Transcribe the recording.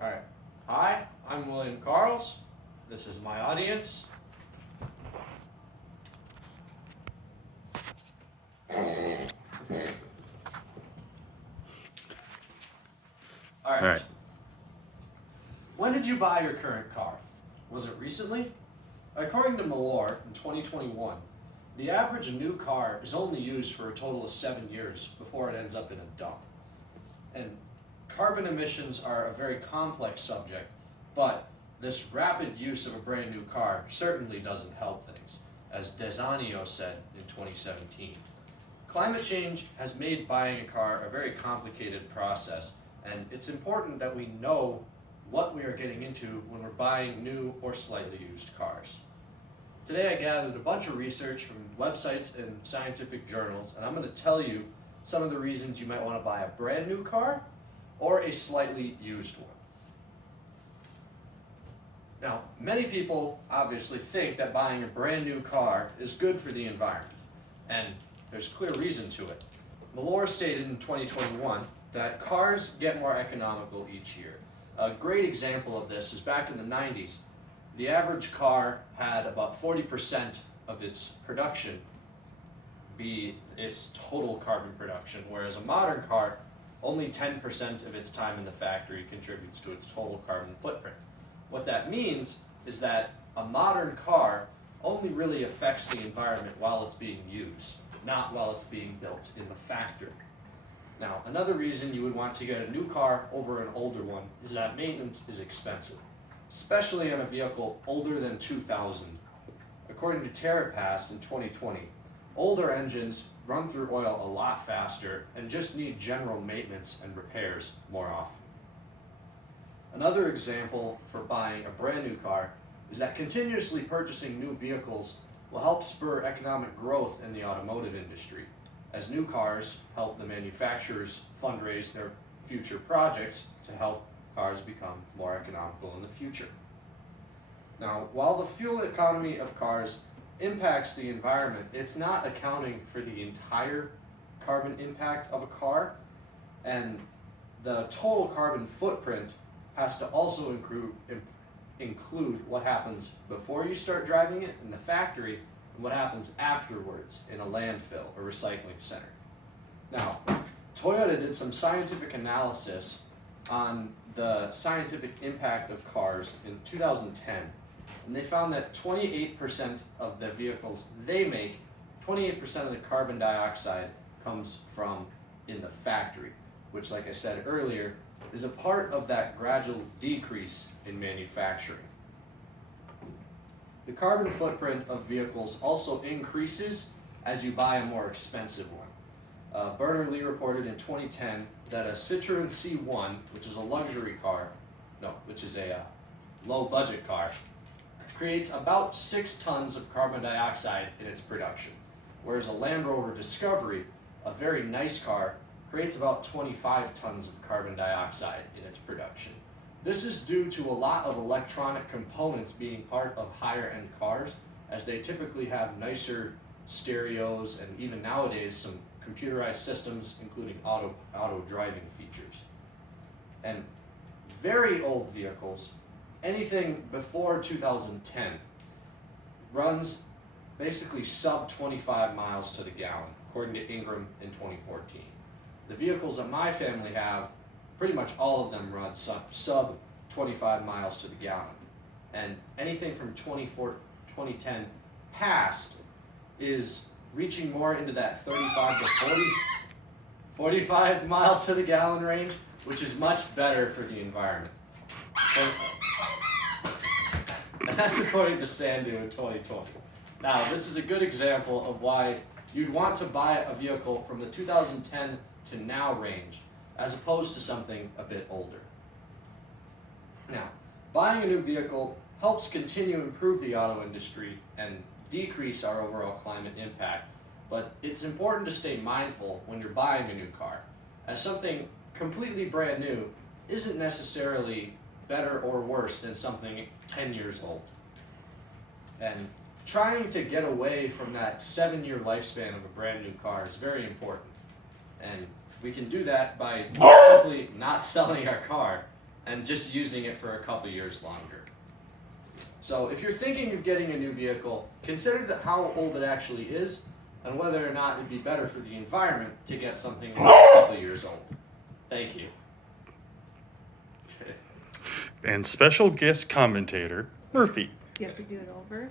All right. Hi, I'm William Carls. This is my audience. All right. All right. When did you buy your current car? Was it recently? According to Allure, in 2021, the average new car is only used for a total of 7 years before it ends up in a dump. And carbon emissions are a very complex subject, but this rapid use of a brand new car certainly doesn't help things, as Desanio said in 2017. Climate change has made buying a car a very complicated process, and it's important that we know what we are getting into when we're buying new or slightly used cars. Today I gathered a bunch of research from websites and scientific journals, and I'm going to tell you some of the reasons you might want to buy a brand new car or a slightly used one. Now, many people obviously think that buying a brand new car is good for the environment, and there's clear reason to it. Allure stated in 2021 that cars get more economical each year. A great example of this is back in the 90s. The average car had about 40% of its production be its total carbon production, whereas a modern car, only 10% of its time in the factory contributes to its total carbon footprint. What that means is that a modern car only really affects the environment while it's being used, not while it's being built in the factory. Now, another reason you would want to get a new car over an older one is that maintenance is expensive, especially on a vehicle older than 2000. According to TerraPass in 2020, older engines run through oil a lot faster and just need general maintenance and repairs more often. Another example for buying a brand new car is that continuously purchasing new vehicles will help spur economic growth in the automotive industry, as new cars help the manufacturers fundraise their future projects to help cars become more economical in the future. Now, while the fuel economy of cars impacts the environment, it's not accounting for the entire carbon impact of a car, and the total carbon footprint has to also include what happens before you start driving it in the factory and what happens afterwards in a landfill or recycling center. Now, Toyota did some scientific analysis on the scientific impact of cars in 2010, and they found that 28% of the vehicles they make, 28% of the carbon dioxide comes from in the factory, which, like I said earlier, is a part of that gradual decrease in manufacturing. The carbon footprint of vehicles also increases as you buy a more expensive one. Berners-Lee reported in 2010 that a Citroen C1, which is a luxury car, which is a low-budget car, creates about 6 tons of carbon dioxide in its production, whereas a Land Rover Discovery, a very nice car, creates about 25 tons of carbon dioxide in its production. This is due to a lot of electronic components being part of higher-end cars, as they typically have nicer stereos and even nowadays some computerized systems, including auto driving features. And very old vehicles, anything before 2010, runs basically sub 25 miles to the gallon, according to Ingram in 2014. The vehicles that my family have, pretty much all of them run sub 25 miles to the gallon. And anything from 2010 past is reaching more into that 35 to 45 miles to the gallon range, which is much better for the environment. And that's according to Sandu in 2020. Now, this is a good example of why you'd want to buy a vehicle from the 2010 to now range, as opposed to something a bit older. Now, buying a new vehicle helps continue to improve the auto industry and decrease our overall climate impact, but it's important to stay mindful when you're buying a new car, as something completely brand new isn't necessarily better or worse than something 10 years old. And trying to get away from that 7-year lifespan of a brand new car is very important. And we can do that by simply not selling our car and just using it for a couple years longer. So if you're thinking of getting a new vehicle, consider how old it actually is and whether or not it'd be better for the environment to get something a couple years old. Thank you. And special guest commentator, Murphy. You have to do it over?